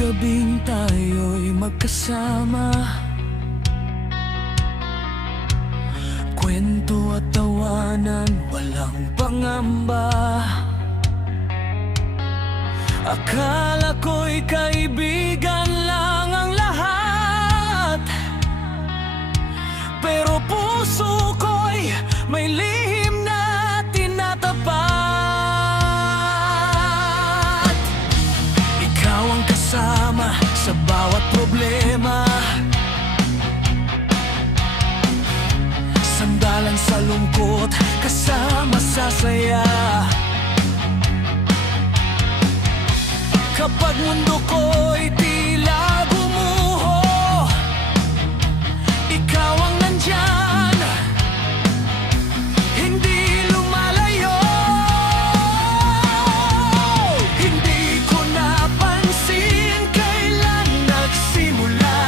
Gabing tayo'y magkasama, kwento at tawanan, walang pangamba. Akala ko'y kaibigan lang ang lahat, pero puso ko'y may lihim na tinatapat. Ikaw ang kasama sa bawat problema, sandalan sa lungkot, kasama sa saya. Kapag mundo ko'y tila gumuho, ikaw ang nandyan, hindi lumalayo. Hindi ko napansin kailan nagsimula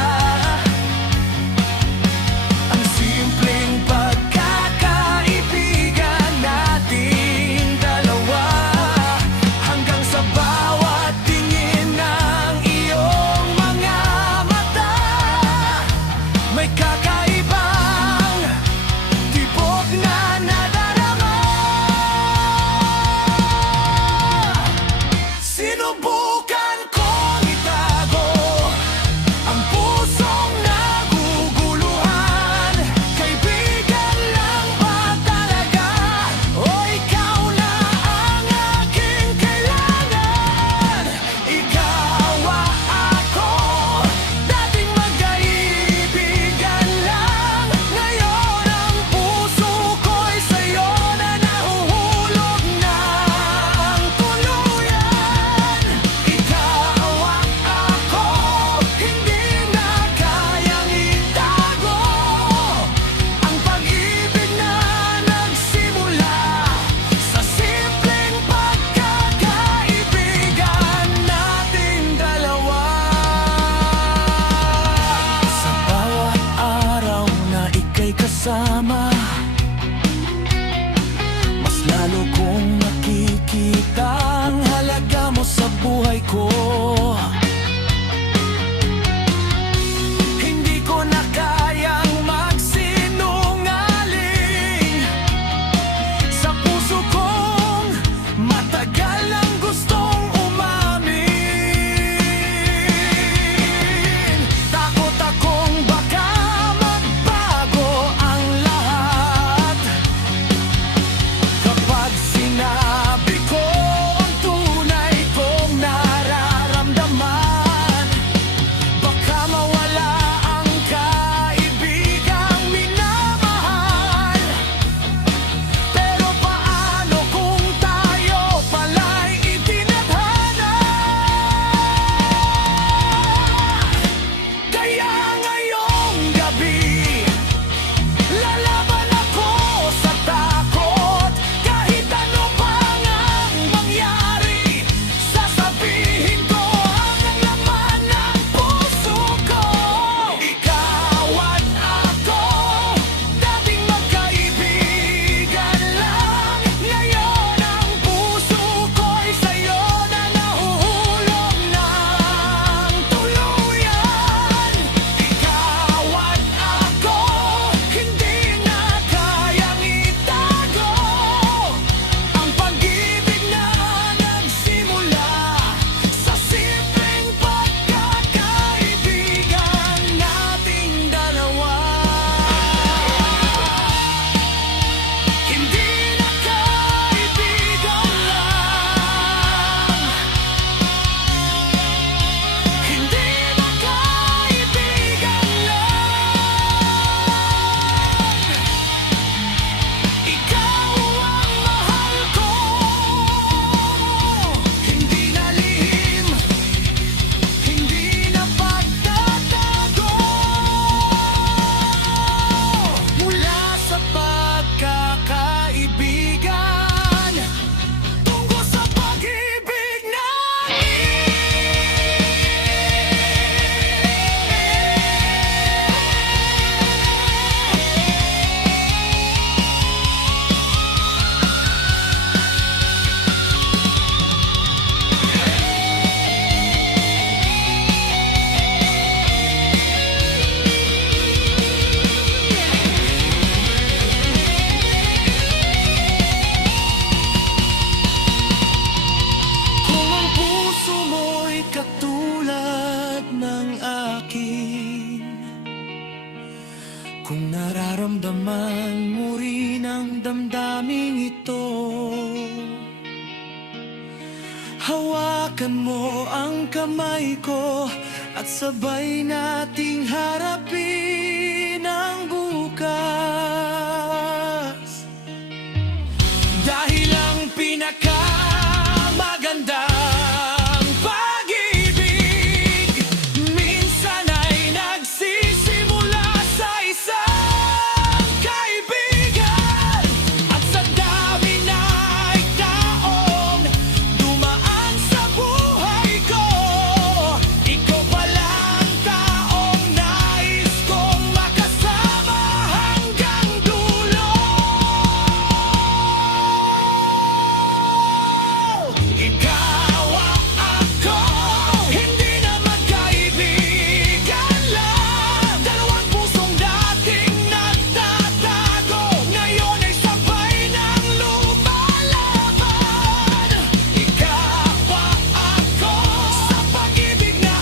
ang simpleng pagkakaibigan nating dalawa, hanggang sa bawat tingin ng iyong katulad ng akin. Kung nararamdaman mo rin ang damdaming ito, hawakan mo ang kamay ko at sabay nating harapin ang bukas. Dahil ang pinakamagandang pag-ibig minsan ay nagsisimula sa isang kaibigan. At sa dami na taong dumaan sa buhay ko, ikaw pala ang taong nais kong makasama hanggang dulo. Ikaw at ako, hindi na magkaibigan lang. Dalawang pusong dating nagtatago, ngayon ay sabay ng lumalaban. Ikaw at ako, sa pag-ibig na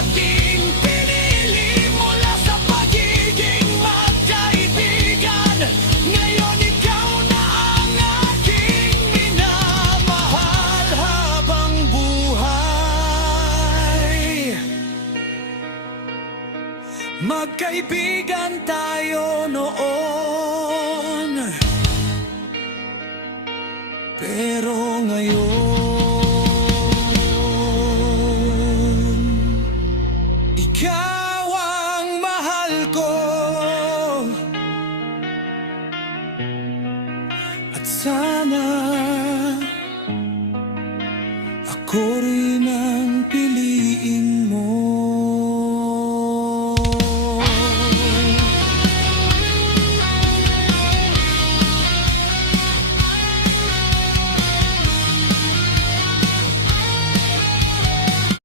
ating pinili mula sa pagiging magkaibigan. Ngayon ikaw na ang aking minamahal habang buhay. Magkaibigan tayo noon, pero ngayon